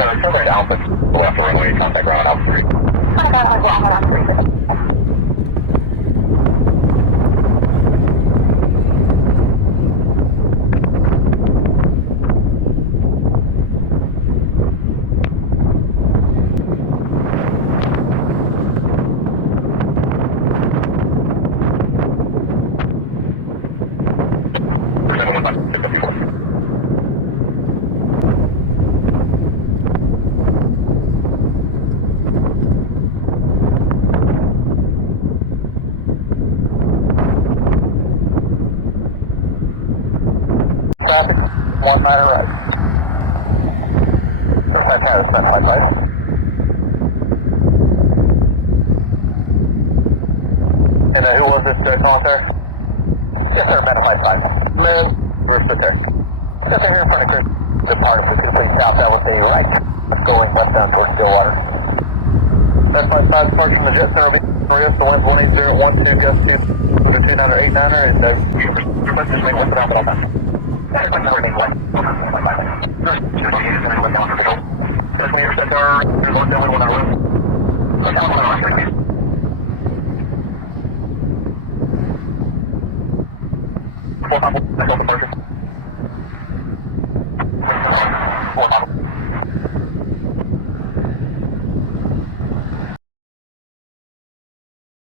Southern Alpha, left runway, contact ground Alpha 3. Contact ground Alpha 3. Traffic, 1 minor right. First time spent high side. And who was this calling, sir? Yes, sir, met high side. Man, reverse sit there. Just here in front of Chris. Departing for complete south, that was a right. Let's going westbound towards Stillwater. That's my side, departure from the jet center. RVS, the wind's 18012, gust 2, with a 2989er, and just make westbound, but I'll pass. That's my number, being white. Just when you're set there, there's one down, one on the roof. Let's go on the right. Full top, that's all the purchase. Full top.